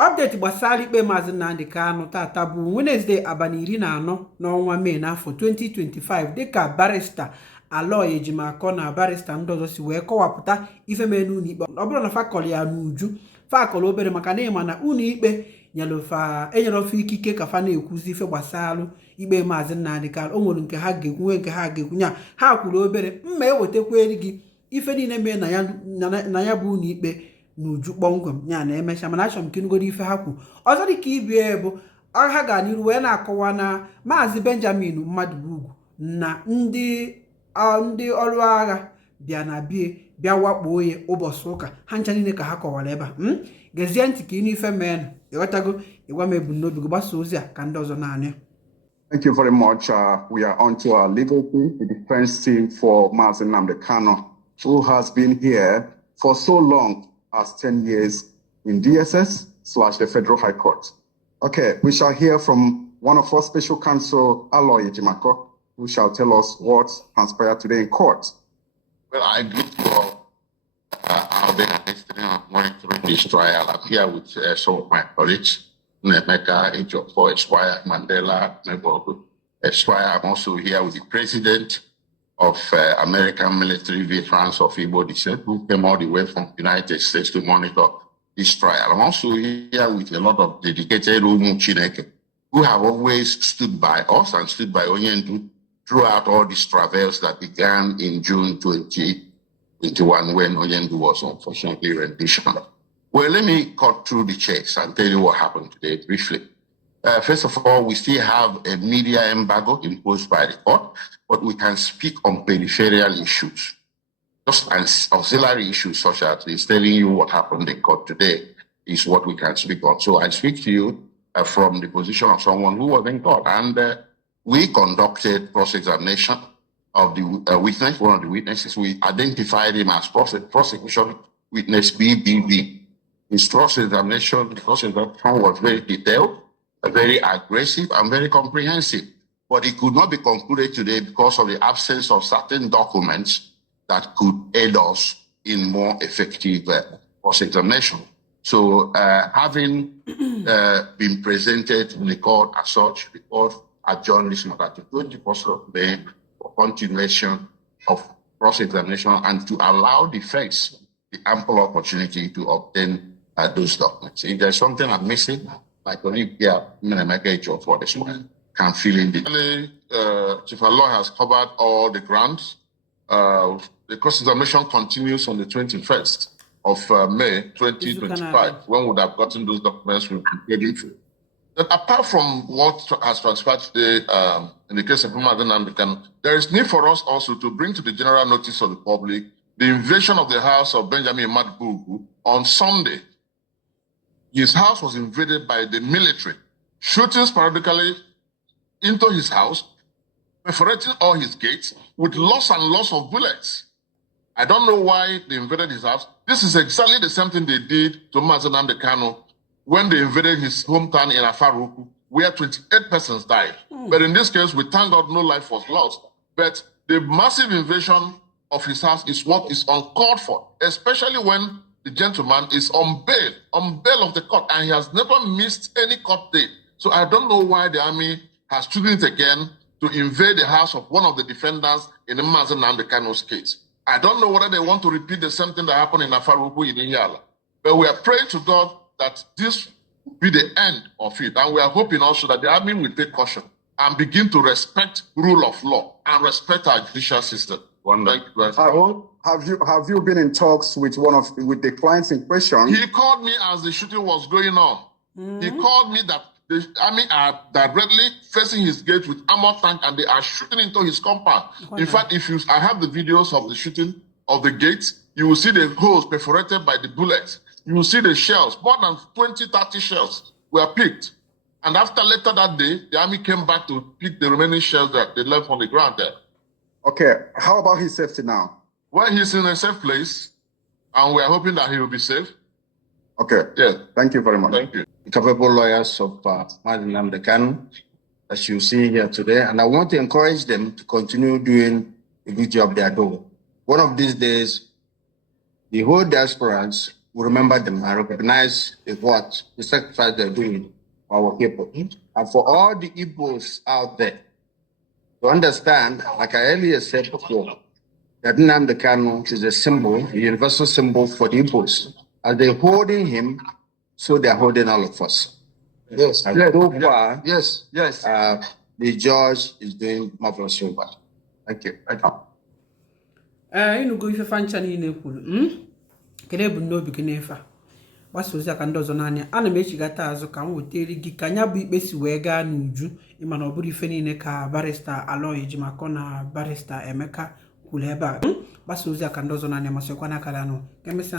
Update gbasara ikpe Mazi Nnamdi Kanu tata bụ Wednesday abalị 14 n'ọnwa Mee n'afọ 2025 dịka barista Aloy Ejimakor na barista ndị ọzọ si wee kọwapụta ife mere n'ụlọikpe. Ọ bụrụ na fakọlụ ya n'uju fakọlụ obere maka na ịma na ụlọikpe enyere ofe ikike ka fa na-ekwuzi ife gbasara ikpe Mazi Nnamdi Kanu. O nwere nke ha ga-ekwu nwe nke ha ga-ekwu nya ha kwuru obere mma ewetakweri gị ife niile mee na ya bụ ụlọikpe n'uju kpọmkwem ya na emecha mana achọrọ m ka ịnụgodo ife ha kwu. Ọzọ dị ka ibie bụ ha ga n'iru wee na-akọwa na Maazị Benjamin Maduagwu na ndị ọrụ agha bịa na bịa wakpo ya ụbọchị ụka ha ncha niile ka ha kọwara ebe a. Gezie ntị ka ịnụ ife mee ịghọtago ịgwa m ebumnobi gị gbasa ozi a ka ndị ọzọ na-anị. Thank you very much. We are on to our legal team, the defense team for Mazi Nnamdi Kanu, who has been here for so long as 10 years in DSS/the Federal High Court. Okay, we shall hear from one of our special counsel, Aloy Ejimakor, who shall tell us what transpired today in court. Well, I look for how they are monitoring this trial. I'm here with some of my colleagues, Nemeka Ejiofor, Esquire, Mandela, Nebogu, Esquire. I'm also here with the president of American military veterans of Igbo descent, who came all the way from the United States to monitor this trial. I'm also here with a lot of dedicated Umu Chineke, who have always stood by us and stood by Onyendu throughout all these travails that began in June 2021 when Onyendu was unfortunately renditioned. Well, let me cut through the chase and tell you what happened today briefly. First of all, we still have a media embargo imposed by the court, but we can speak on peripheral issues, just as auxiliary issues such as telling you what happened in court today is what we can speak on. So I speak to you from the position of someone who was in court, and we conducted cross-examination of the witness, one of the witnesses. We identified him as prosecution witness BBB. His cross-examination, the cross-examination was very detailed, very aggressive, and very comprehensive. But it could not be concluded today because of the absence of certain documents that could aid us in more effective cross-examination. So having been presented in the court as such, the court adjourned this matter to 21st of May for continuation of cross-examination and to allow defense the ample opportunity to obtain those documents. If there's something I'm missing, my colleague here, Nemeka Ejiofor, for this one, can fill in the. Chief Aloy has covered all the grounds. The cross-examination continues on the 21st of May 2025, when we would have gotten those documents we prepared for. But apart from what has transpired today in the case of Mazi Nnamdi Kanu, there is need for us also to bring to the general notice of the public the invasion of the house of Benjamin Maduagwu on Sunday. His house was invaded by the military, shooting sporadically into his house, perforating all his gates with loss and loss of bullets. I don't know why they invaded his house. This is exactly the same thing they did to Mazi Nnamdi Kanu when they invaded his hometown in Afaruku, where 28 persons died. But in this case, we thank God no life was lost. But the massive invasion of his house is what is uncalled for, especially when the gentleman is on bail of the court, and he has never missed any court date. So I don't know why the army has chosen it again to invade the house of one of the defendants in the Mazi Nnamdi Kanu's case. I don't know whether they want to repeat the same thing that happened in Afaruku in Inyala. But we are praying to God that this will be the end of it. And we are hoping also that the army will take caution and begin to respect rule of law and respect our judicial system. Have you been in talks with the clients in question? He called me as the shooting was going on. He called me that the army are directly facing his gate with armor tank and they are shooting into his compound. In fact, I have the videos of the shooting of the gates, you will see the holes perforated by the bullets. You will see the shells, more than 20, 30 shells were picked. And later that day, the army came back to pick the remaining shells that they left on the ground there. Okay, how about his safety now? Well, he's in a safe place, and we are hoping that he will be safe. Okay, yeah. Thank you very much. Thank you. Capable lawyers of Mazi Nnamdi Kanu, as you see here today, and I want to encourage them to continue doing a good job they are doing. One of these days, the whole diasporans we remember them and recognize what the sacrifice they're doing for our people. And for all the Igbos out there to understand, like I earlier said before, that Nnamdi Kanu is a symbol, a universal symbol for the Igbos. As they're holding him, so they're holding all of us. Yes. And Yes. so far, Yes. Yes. the judge is doing marvelous work. Thank you. Ịnụgo ife fancha niile kwuru kene ebumnobi gị n'efe a gbasa ozi aka ndị ọzọ n'anya ana m echigata azụ ka m wetara gị ka nya bụ ikpe si wee gaa n'uju ịma na ọ bụrụ ife niile ka barista Aloy Ejimakor na barista Emeka kwuru ebe a gbasa ozi aka ndị ọzọ n'anya masịkwa n'aka anụ ka emesịa